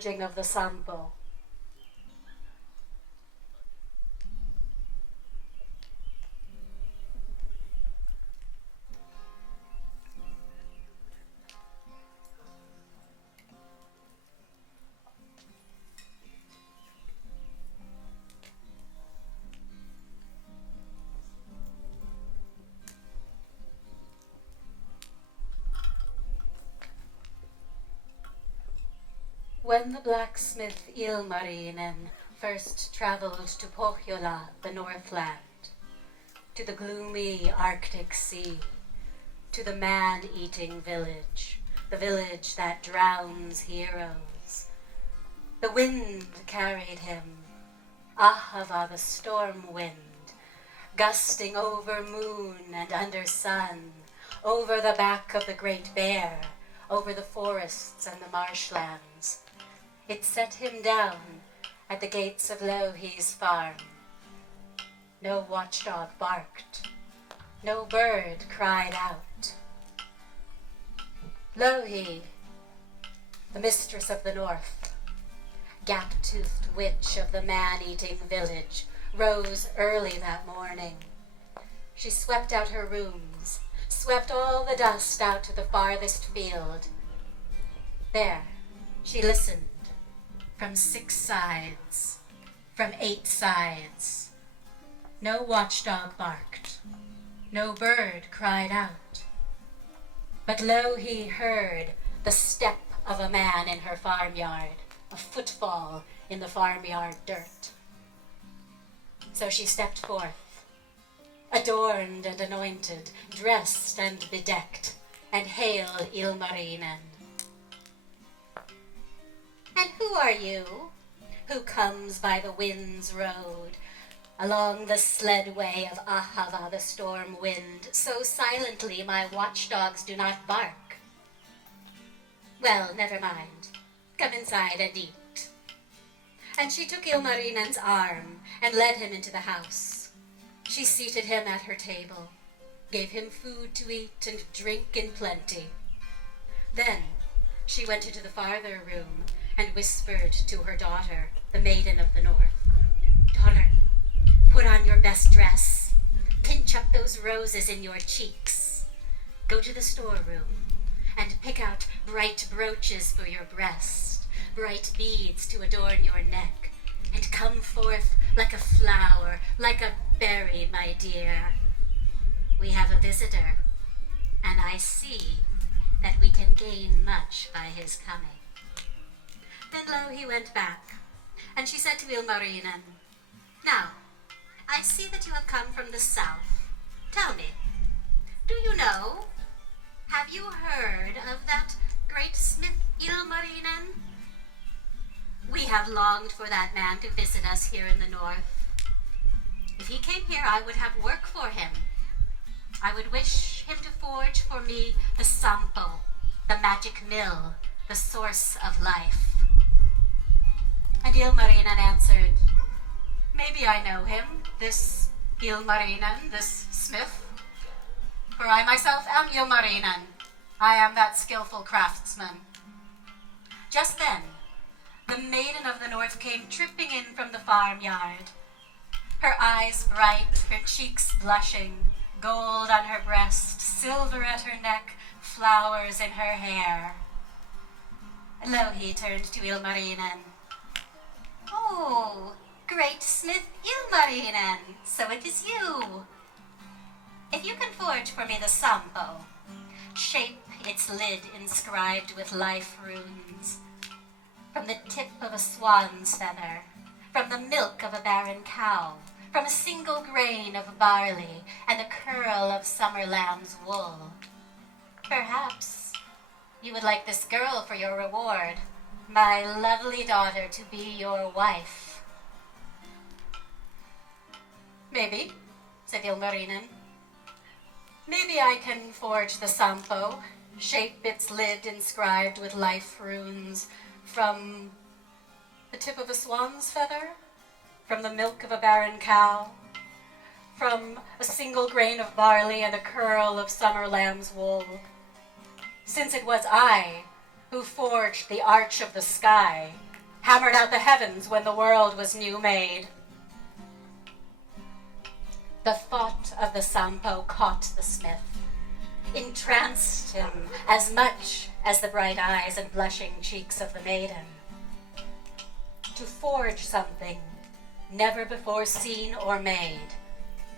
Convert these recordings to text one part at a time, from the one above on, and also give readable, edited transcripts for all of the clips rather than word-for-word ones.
forging of the Sampo. When the blacksmith Ilmarinen first traveled to Pohjola, the Northland, to the gloomy Arctic Sea, to the man-eating village, the village that drowns heroes, the wind carried him, Ahava, the storm wind, gusting over moon and under sun, over the back of the great bear, over the forests and the marshlands. It set him down at the gates of Louhi's farm. No watchdog barked, no bird cried out. Louhi, the mistress of the north, gap-toothed witch of the man-eating village, rose early that morning. She swept out her rooms, swept all the dust out to the farthest field. There, she listened. From 6 sides, from 8 sides. No watchdog barked, no bird cried out. But Louhi heard the step of a man in her farmyard, a footfall in the farmyard dirt. So she stepped forth, adorned and anointed, dressed and bedecked, and hailed Ilmarinen. And who are you, who comes by the wind's road, along the sledway of Ahava, the storm wind, so silently my watchdogs do not bark? Well, never mind. Come inside and eat. And she took Ilmarinen's arm and led him into the house. She seated him at her table, gave him food to eat and drink in plenty. Then she went into the farther room and whispered to her daughter, the maiden of the north. Daughter, put on your best dress. Pinch up those roses in your cheeks. Go to the storeroom and pick out bright brooches for your breast, bright beads to adorn your neck, and come forth like a flower, like a berry, my dear. We have a visitor, and I see that we can gain much by his coming. Then Louhi went back, and she said to Ilmarinen, Now, I see that you have come from the south. Tell me, do you know, have you heard of that great smith Ilmarinen? We have longed for that man to visit us here in the north. If he came here, I would have work for him. I would wish him to forge for me the Sampo, the magic mill, the source of life. And Ilmarinen answered, Maybe I know him, this Ilmarinen, this smith. For I myself am Ilmarinen. I am that skillful craftsman. Just then, the maiden of the north came tripping in from the farmyard. Her eyes bright, her cheeks blushing, gold on her breast, silver at her neck, flowers in her hair. Louhi turned to Ilmarinen. Oh, great smith Ilmarinen, so it is you. If you can forge for me the Sampo, shape its lid inscribed with life runes, from the tip of a swan's feather, from the milk of a barren cow, from a single grain of barley and a curl of summer lamb's wool. Perhaps you would like this girl for your reward, my lovely daughter to be your wife. Maybe, said Ilmarinen. Maybe I can forge the Sampo, shape its lid inscribed with life runes, from the tip of a swan's feather, from the milk of a barren cow, from a single grain of barley and a curl of summer lamb's wool. Since it was I who forged the arch of the sky, hammered out the heavens when the world was new made. The thought of the Sampo caught the smith, entranced him as much as the bright eyes and blushing cheeks of the maiden. To forge something never before seen or made,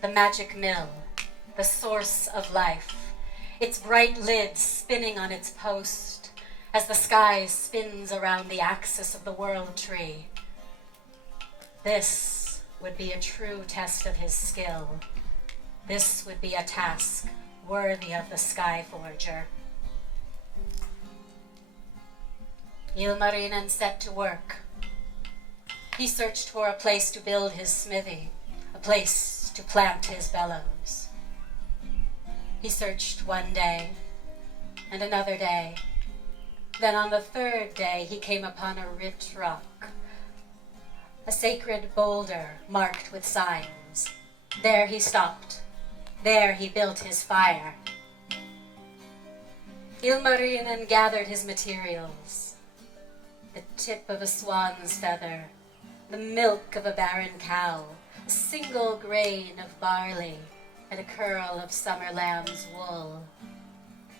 the magic mill, the source of life, its bright lid spinning on its post as the sky spins around the axis of the world tree. This would be a true test of his skill. This would be a task worthy of the Sky Forger. Ilmarinen set to work. He searched for a place to build his smithy, a place to plant his bellows. He searched one day, and another day. Then on the third day he came upon a rich rock, a sacred boulder marked with signs. There he stopped. There he built his fire. Ilmarinen gathered his materials: the tip of a swan's feather, the milk of a barren cow, a single grain of barley, and a curl of summer lamb's wool.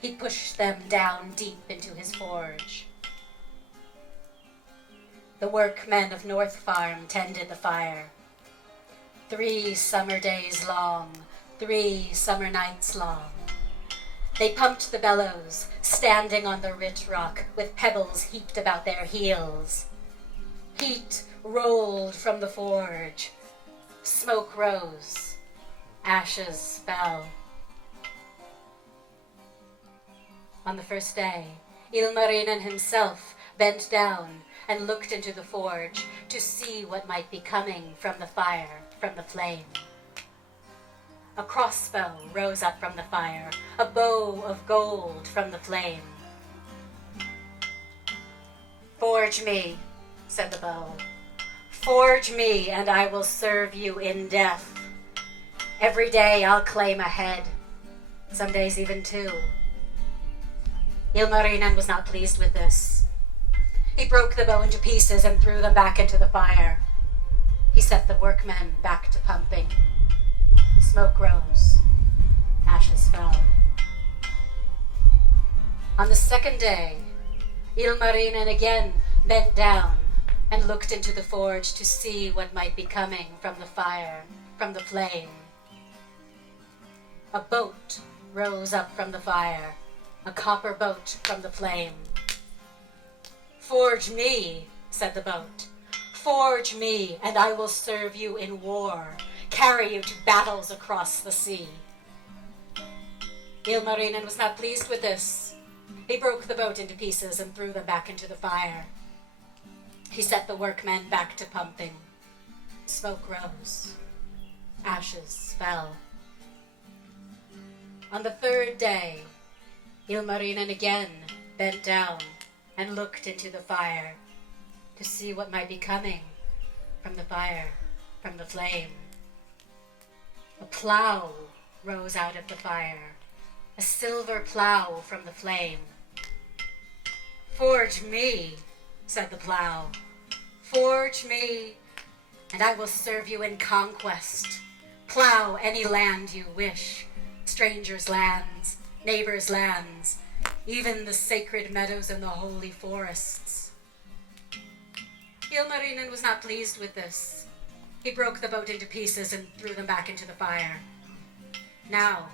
He pushed them down deep into his forge. The workmen of North Farm tended the fire. 3 summer days long, 3 summer nights long. They pumped the bellows, standing on the rich rock, with pebbles heaped about their heels. Heat rolled from the forge. Smoke rose. Ashes fell. On the first day, Ilmarinen himself bent down and looked into the forge to see what might be coming from the fire, from the flame. A crossbow rose up from the fire, a bow of gold from the flame. "Forge me," said the bow. "Forge me, and I will serve you in death. Every day I'll claim a head, some days even 2. Ilmarinen was not pleased with this. He broke the bow into pieces and threw them back into the fire. He set the workmen back to pumping. Smoke rose. Ashes fell. On the second day, Ilmarinen again bent down and looked into the forge to see what might be coming from the fire, from the flame. A boat rose up from the fire, a copper boat from the flame. "Forge me," said the boat. "Forge me, and I will serve you in war, carry you to battles across the sea." Ilmarinen was not pleased with this. He broke the boat into pieces and threw them back into the fire. He set the workmen back to pumping. Smoke rose. Ashes fell. On the third day, Ilmarinen again bent down and looked into the fire to see what might be coming from the fire, from the flame. A plow rose out of the fire, a silver plow from the flame. "Forge me," said the plow. "Forge me, and I will serve you in conquest. Plow any land you wish, strangers' lands, neighbors' lands, even the sacred meadows and the holy forests." Ilmarinen was not pleased with this. He broke the boat into pieces and threw them back into the fire. Now,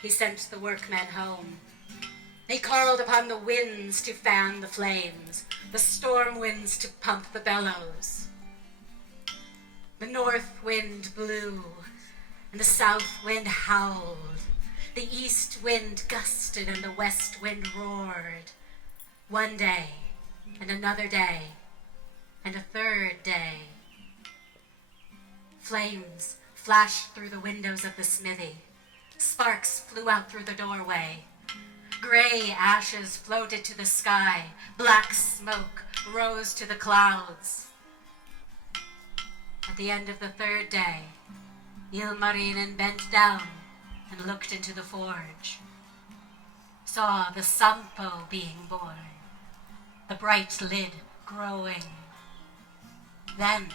he sent the workmen home. He called upon the winds to fan the flames, the storm winds to pump the bellows. The north wind blew, and the south wind howled. The east wind gusted, and the west wind roared. One day, and another day, and a third day. Flames flashed through the windows of the smithy. Sparks flew out through the doorway. Gray ashes floated to the sky. Black smoke rose to the clouds. At the end of the third day, Ilmarinen bent down and looked into the forge, saw the Sampo being born. The bright lid growing. Then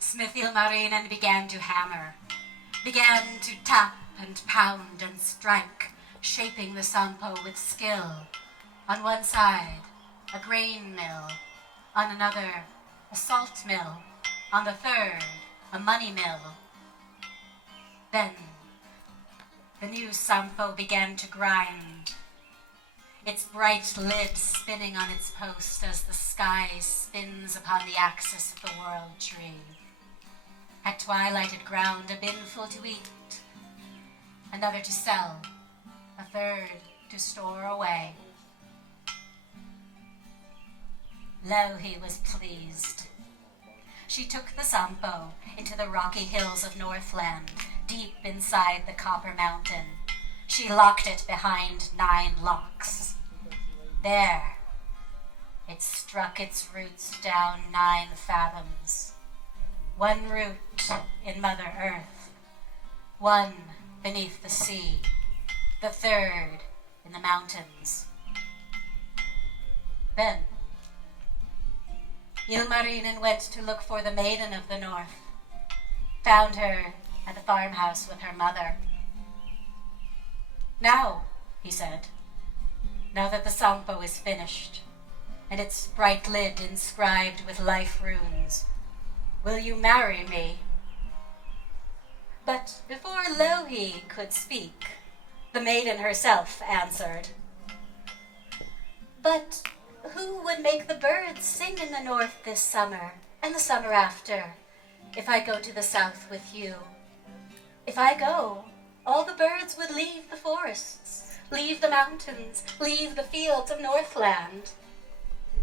Smith Ilmarinen began to hammer, began to tap and pound and strike, shaping the Sampo with skill. On one side, a grain mill, on another, a salt mill, on the third, a money mill. Then the new Sampo began to grind, its bright lid spinning on its post as the sky spins upon the axis of the world tree. At twilight it ground a binful to eat, another to sell, a third to store away. Louhi was pleased. She took the Sampo into the rocky hills of Northland, deep inside the Copper Mountain. She locked it behind 9 locks. There, it struck its roots down 9 fathoms. 1 root in Mother Earth, 1 beneath the sea, the 3rd in the mountains. Then Ilmarinen went to look for the Maiden of the North, found her at the farmhouse with her mother. "Now," he said, "now that the Sampo is finished, and its bright lid inscribed with life runes, will you marry me?" But before Louhi could speak, the maiden herself answered, "But who would make the birds sing in the north this summer and the summer after, if I go to the south with you? If I go, all the birds would leave the forests, leave the mountains, leave the fields of Northland.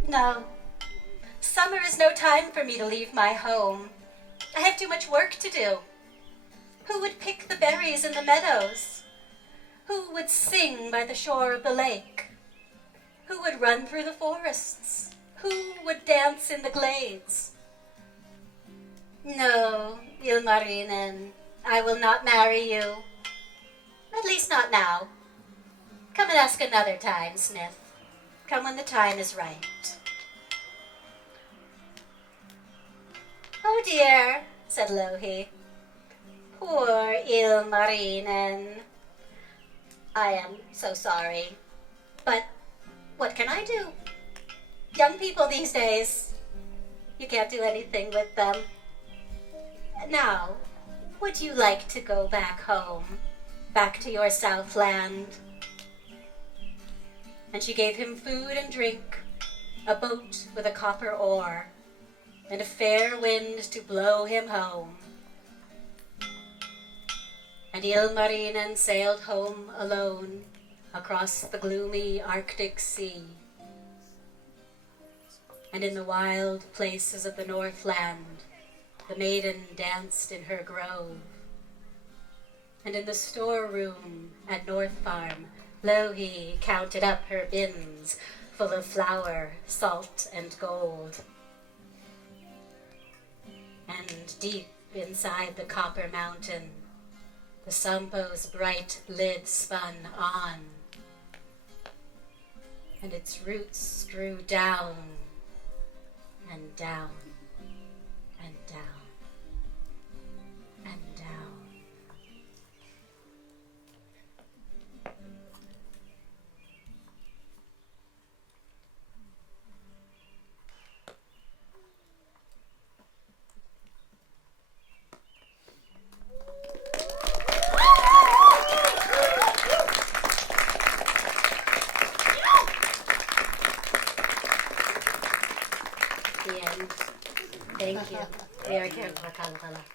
No, summer is no time for me to leave my home. I have too much work to do. Who would pick the berries in the meadows? Who would sing by the shore of the lake? Who would run through the forests? Who would dance in the glades? No, Ilmarinen, I will not marry you. At least not now. Come and ask another time, Smith. Come when the time is right." "Oh dear," said Louhi. "Poor Ilmarinen. I am so sorry. But what can I do? Young people these days, you can't do anything with them. Now, would you like to go back home, back to your Southland?" And she gave him food and drink, a boat with a copper oar, and a fair wind to blow him home. And Ilmarinen sailed home alone across the gloomy Arctic Sea. And in the wild places of the Northland, the maiden danced in her grove. And in the storeroom at North Farm, Louhi counted up her bins full of flour, salt, and gold. And deep inside the Copper Mountain, the Sampo's bright lid spun on, and its roots grew down and down and down and down. The end. Thank you. We are Kertoa Kalevala.